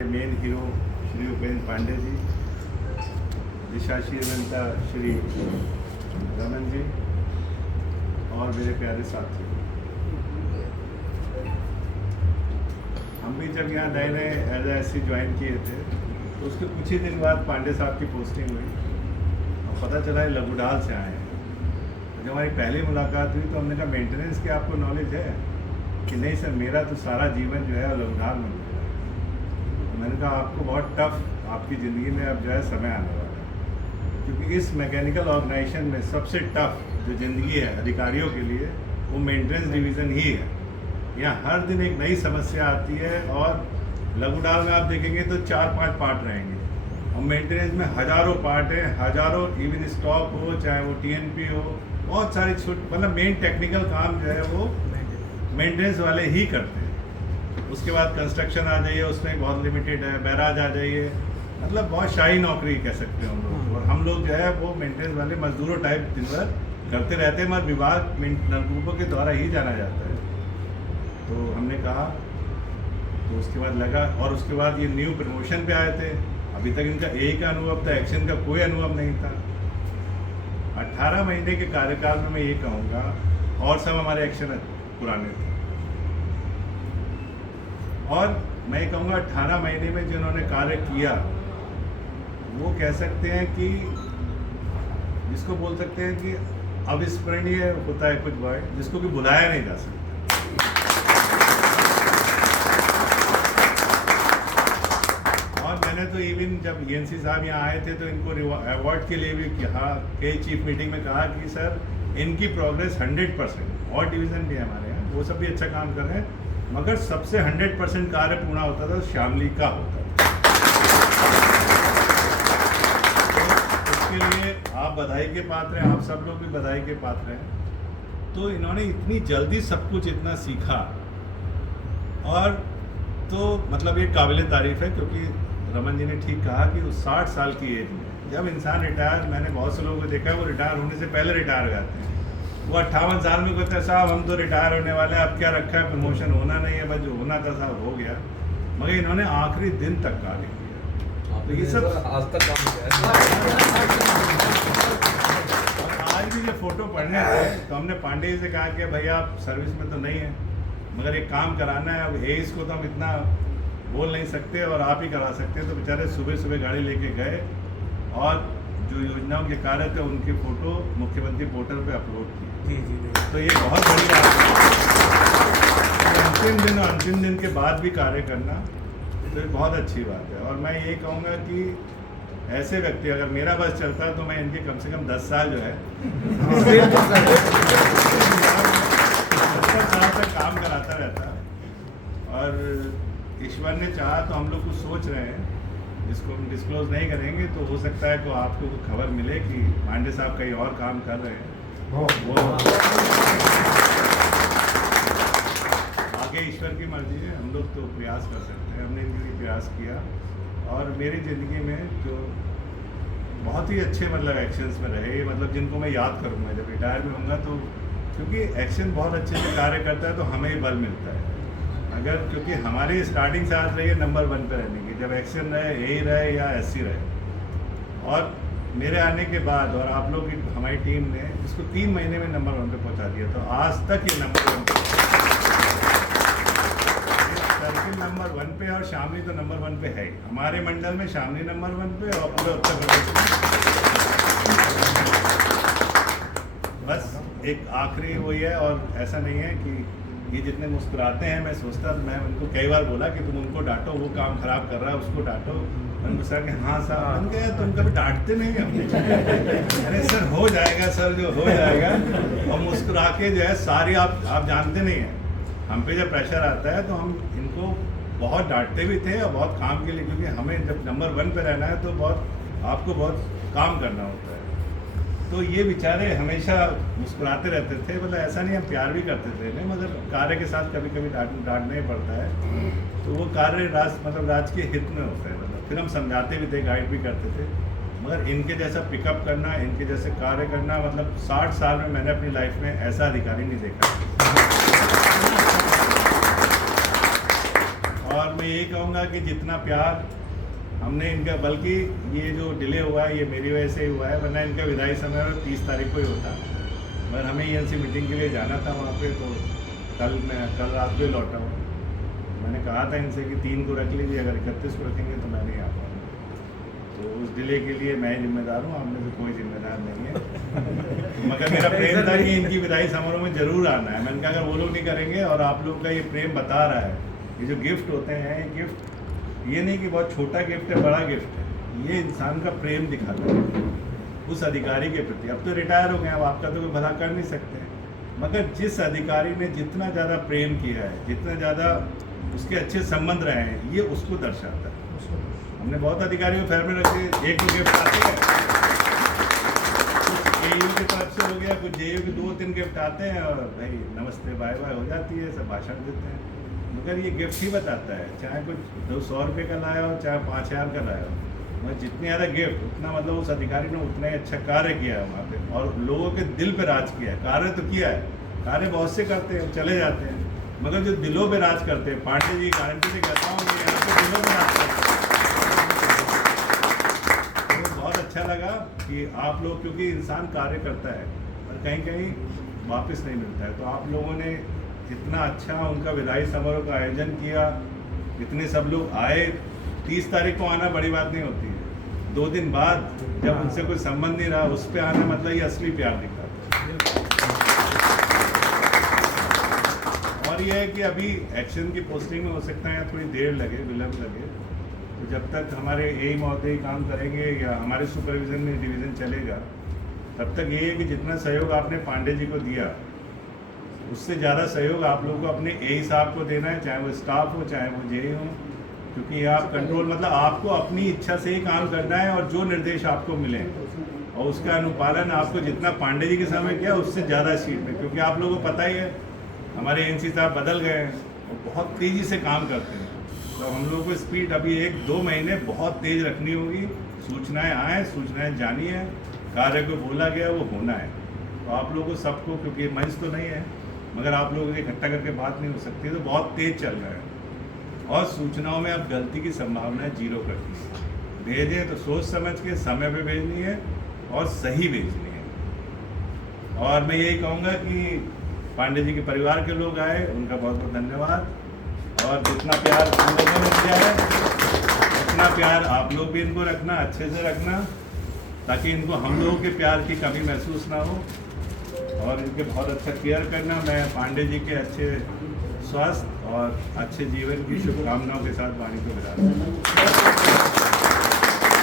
Main hero Shri Upendra Pandey ji, दिशाशी अभियंता श्री रमन जी और मेरे प्यारे साथी। हम भी जब यहाँ नए नए एज एस ज्वाइन किए थे तो उसके कुछ ही दिन बाद पांडे साहब की पोस्टिंग हुई और पता चला ये लघुडाल से आए हैं। जब हमारी पहली मुलाकात हुई तो हमने कहा मेंटेनेंस की आपको नॉलेज है कि नहीं सर, मेरा तो सारा जीवन जो है लघुडाल में गुजरा है। मैंने कहा आपको बहुत टफ आपकी ज़िंदगी में अब जो है समय आने वाला है, क्योंकि इस मैकेनिकल ऑर्गेनाइजेशन में सबसे टफ जो ज़िंदगी है अधिकारियों के लिए वो मेंटेनेंस डिवीज़न ही है। यहाँ हर दिन एक नई समस्या आती है और लघुडाल में आप देखेंगे तो 4-5 पार्ट रहेंगे और मेंटेनेंस में हज़ारों पार्ट हैं, हज़ारों इवन स्टॉक हो चाहे वो टीएनपी हो, बहुत सारे मतलब मेन टेक्निकल काम जो है वो मेंटेनेंस वाले ही करते हैं। उसके बाद कंस्ट्रक्शन आ जाइए, उसमें बहुत लिमिटेड है, बैराज आ जाइए, मतलब बहुत शाही नौकरी कह सकते हैं हम लोग। और हम लोग जो है वो मेंटेनेंस वाले मजदूरों टाइप दिन भर करते रहते हैं, मगर विभाग नलकूपों के द्वारा ही जाना जाता है। तो हमने कहा, तो उसके बाद लगा, और उसके बाद ये न्यू प्रमोशन पे आए थे। अभी तक इनका एक का अनुभव था, एक्शन का कोई अनुभव नहीं था। 18 महीने के कार्यकाल में मैं ये कहूँगा, और सब हमारे एक्शन पुराने थे। और मैं कहूँगा 18 महीने में जिन्होंने कार्य किया वो कह सकते हैं कि जिसको बोल सकते हैं कि अविस्मरणीय होता है कुछ वर्ड जिसको कि बुलाया नहीं जा सकता। और मैंने तो इवन जब ENC साहब यहाँ आए थे तो इनको अवार्ड के लिए भी कहा, कई चीफ मीटिंग में कहा कि सर इनकी प्रोग्रेस 100%, और डिवीज़न भी है हमारे यहाँ, वो सब भी अच्छा काम कर रहे हैं, मगर सबसे 100% कार्य पूरा होता था शामली का होता था। तो इसके लिए आप बधाई के पात्र हैं, आप सब लोग भी बधाई के पात्र हैं। तो इन्होंने इतनी जल्दी सब कुछ इतना सीखा, और तो मतलब ये काबिल तारीफ है, क्योंकि रमन जी ने ठीक कहा कि वो 60 साल की एज में जब इंसान रिटायर, मैंने बहुत से लोगों को देखा है वो रिटायर होने से पहले रिटायर हो जाते हैं। वो 58 साल में कहते हैं साहब हम तो रिटायर होने वाले हैं, अब क्या रखा है, प्रमोशन होना नहीं है, बस जो होना था साहब हो गया। मगर इन्होंने आखिरी दिन तक कार्य किया। तो ये सब आज तक काम किया है। आज भी ये फोटो पढ़ने थे तो हमने पांडे जी से कहा कि भैया आप सर्विस में तो नहीं है, मगर एक काम कराना है। अब एज को तो हम इतना बोल नहीं सकते और आप ही करा सकते हैं। तो बेचारे सुबह सुबह गाड़ी लेके गए और जो योजनाओं के कार्य थे उनकी फ़ोटो मुख्यमंत्री पोर्टल पे अपलोड की। तो ये बहुत बड़ी बात है। अंतिम दिन के बाद भी कार्य करना तो ये बहुत अच्छी बात है। और मैं ये कहूँगा कि ऐसे व्यक्ति, अगर मेरा बस चलता तो मैं इनके कम से कम 10 साल जो है 10 साल तक काम कराता रहता। और ईश्वर ने चाहा तो हम लोग कुछ सोच रहे हैं जिसको हम डिस्क्लोज नहीं करेंगे, तो हो सकता है कि आपको खबर मिले कि पांडे साहब कहीं और काम कर रहे हैं। वो आगे ईश्वर की मर्जी है, हम लोग तो प्रयास कर सकते हैं। हमने इनके लिए प्रयास किया और मेरी ज़िंदगी में जो बहुत ही अच्छे मतलब एक्शंस में रहे, मतलब जिनको मैं याद करूँगा जब रिटायर भी होऊंगा, तो क्योंकि एक्शन बहुत अच्छे से कार्य करता है तो हमें ही बल मिलता है। अगर क्योंकि हमारी स्टार्टिंग से आज रही है नंबर 1 पे रहने की, जब एक्शन रहे, ए रहे या SC रहे, और मेरे आने के बाद और आप लोग की हमारी टीम ने इसको 3 महीने में नंबर 1 पे पहुंचा दिया। तो आज तक ये नंबर 1 पे, सर्किल नंबर 1 पे और शामली तो नंबर 1 पे है ही। हमारे मंडल में शामली नंबर 1 पे और पूरे उत्तर प्रदेश में। बस एक आखिरी वही है, और ऐसा नहीं है कि ये जितने मुस्कुराते हैं, मैं सोचता, मैं उनको कई बार बोला कि तुम उनको डांटो, वो काम खराब कर रहा है उसको डांटो। मैंने सर कि हाँ साहब, मैंने कहा तुम कभी डांटते नहीं हैं। अरे सर हो जाएगा सर, जो हो जाएगा। और मुस्कुरा के जो है सारी आप जानते नहीं हैं, हम पे जब प्रेशर आता है तो हम इनको बहुत डांटते भी थे और बहुत काम के लिए, क्योंकि हमें जब नंबर 1 पे रहना है तो बहुत आपको बहुत काम करना होता है। तो ये बेचारे हमेशा मुस्कुराते रहते थे, मतलब ऐसा नहीं, हम प्यार भी करते थे नहीं, मगर कार्य के साथ कभी कभी डांटना ही पड़ता है। तो वो कार्य राज्य के हित में होता है, मतलब फिर हम समझाते भी थे, गाइड भी करते थे। मगर इनके जैसा पिकअप करना, इनके जैसे कार्य करना, मतलब 60 साल में मैंने अपनी लाइफ में ऐसा अधिकारी नहीं देखा। और मैं यही कहूँगा कि जितना प्यार हमने इनका, बल्कि ये जो डिले हुआ है ये मेरी वजह से ही हुआ है, वरना इनका विदाई समय 30 तारीख को ही होता। मगर हमें ENC मीटिंग के लिए जाना था वहाँ पे, तो कल रात को लौटा हूँ। मैंने कहा था इनसे कि 3 को रख लीजिए, अगर 31 को रखेंगे तो मैं नहीं आ पाऊँगा। तो उस डिले के लिए मैं जिम्मेदार हूँ, हम में से कोई जिम्मेदार नहीं है। मगर मेरा प्रेम था कि इनकी विदाई समारोह में ज़रूर आना है। मैंने कहा अगर वो लोग नहीं करेंगे और आप लोगों का ये प्रेम बता रहा है, ये जो गिफ्ट होते हैं, ये गिफ्ट ये नहीं कि बहुत छोटा गिफ्ट है, बड़ा गिफ्ट है, ये इंसान का प्रेम दिखाता है उस अधिकारी के प्रति। अब तो रिटायर हो गए, अब आपका तो कोई भला कर नहीं सकते, मगर जिस अधिकारी ने जितना ज़्यादा प्रेम किया है, जितना ज़्यादा उसके अच्छे संबंध रहे हैं, ये उसको दर्शाता है। हमने बहुत अधिकारियों को फेयर में रखे, एक दो गिफ्ट आते हैं, कुछ AU की तरफ से हो गया, कुछ JU के 2-3 गिफ्ट आते हैं और भाई नमस्ते बाय बाय हो जाती है, सब भाषण देते हैं। मगर ये गिफ्ट ही बताता है, चाहे कुछ 200 रुपये का लाया हो, चाहे 5000 का लाया हो, मगर जितनी ज़्यादा गिफ्ट उतना मतलब उस अधिकारी ने उतना ही अच्छा कार्य किया है वहाँ पे, और लोगों के दिल पे राज किया है। कार्य तो किया है, कार्य बहुत से करते हैं, चले जाते हैं, मगर जो दिलों पे राज करते हैं, पांडे जी गारंटी से कहता हूँ कि यहाँ पे दिलों पे राज करते हैं। तो बहुत अच्छा लगा कि आप लोग, क्योंकि इंसान कार्य करता है और कहीं कहीं वापस नहीं मिलता है, तो आप लोगों ने इतना अच्छा उनका विदाई समारोह का आयोजन किया, इतने सब लोग आए। 30 तारीख को आना बड़ी बात नहीं होती है, 2 दिन बाद जब उनसे कोई संबंध नहीं रहा उस पर आना, मतलब ये असली प्यार दिखाता है। और ये है कि अभी एक्शन की पोस्टिंग में हो सकता है थोड़ी देर लगे, विलम्ब लगे, तो जब तक हमारे AE महोदय काम करेंगे या हमारे सुपरविजन में डिवीज़न चलेगा, तब तक ये है कि जितना सहयोग आपने पांडे जी को दिया, उससे ज़्यादा सहयोग आप लोगों को अपने AE साहब को देना है, चाहे वो स्टाफ हो, चाहे वो JE हो, क्योंकि आप कंट्रोल, मतलब आपको अपनी इच्छा से ही काम करना है, और जो निर्देश आपको मिले और उसका अनुपालन आपको जितना पांडे जी के समय किया उससे ज़्यादा स्पीड में, क्योंकि आप लोगों को पता ही है हमारे NC साहब बदल गए हैं और बहुत तेज़ी से काम करते हैं, तो हम लोगों को स्पीड अभी 1-2 महीने बहुत तेज़ रखनी होगी। सूचनाएँ आएँ, सूचनाएँ जानी है, कार्य को बोला गया वो होना है। तो आप लोगों को सबको, क्योंकि मंच तो नहीं है, मगर आप लोगों की इकट्ठा करके बात नहीं हो सकती, तो बहुत तेज़ चल रहा है, और सूचनाओं में अब गलती की संभावना 0 कर दी है। भेजें तो सोच समझ के समय पे भेजनी है और सही भेजनी है। और मैं यही कहूँगा कि पांडे जी के परिवार के लोग आए, उनका बहुत बहुत धन्यवाद, और जितना प्यार हम लोगों ने दिया है उतना प्यार आप लोग भी इनको रखना, अच्छे से रखना, ताकि इनको हम लोगों के प्यार की कमी महसूस ना हो, और इनके बहुत अच्छा केयर करना। मैं पांडे जी के अच्छे स्वास्थ्य और अच्छे जीवन की शुभकामनाओं के साथ वाणी को विदा करता हूं।